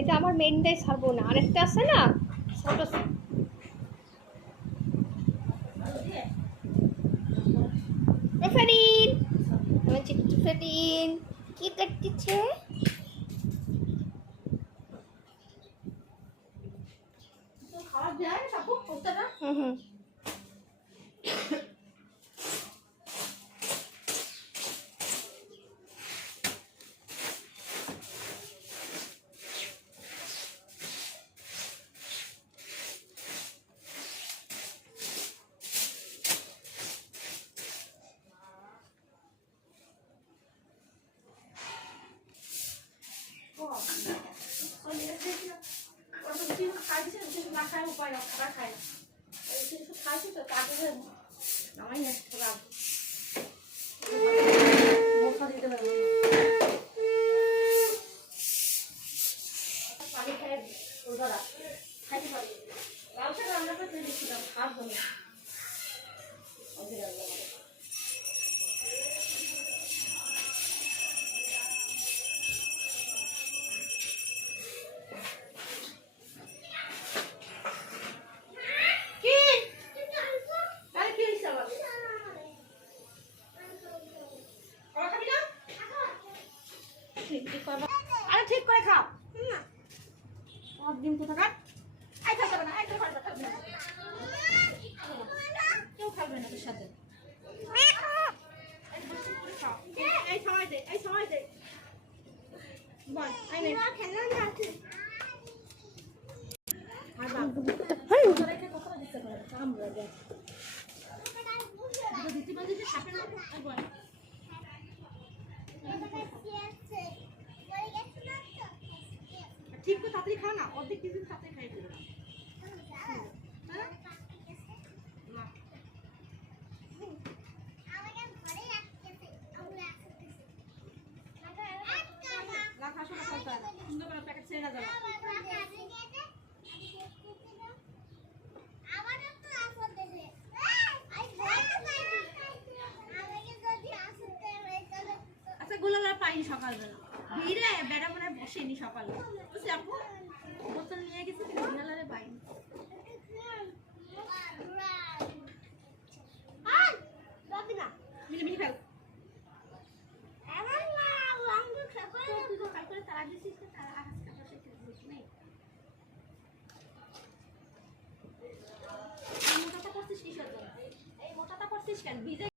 এটা আমার মেইনটাই ছাড়বো না, আরেকটা আছে না ছোট ফেরিন, আমার চিকু ফেরিন কি দেখতেছে? খাবার দেয় না করতে না। হুম আরে ঠিক করে খাও সব ডিম কোথাকার। আই খাবে না, আই খাবে না, কেউ খাবে না তোর সাথে। এই সময় দে, এই সময় দে বল। আই নে খেলা না আছে আর বাবু তোরা কে কথা দিতে পারে কাম লাগে যদি দিতে পারি যে সাপে না আই বল। ঠিক তো তাড়াতাড়ি খাও না, অর্ধেক কিছু তাড়াতাড়ি খাই ফেলো। আচ্ছা গোলালা পাইনি সকালবেলা ভিড়ে বেড়া মনে বসেনি সকালে বুঝছি আপু বোতল নিয়ে গেছি কিন্তু গোলালারে পাইনি। মিলি মিলি ফেল তারা দিছিস তারা আজকে বসে খেলছিস নেই মোটাটা করছিস কিসের জন্য? এই মোটাটা করছিস কেন?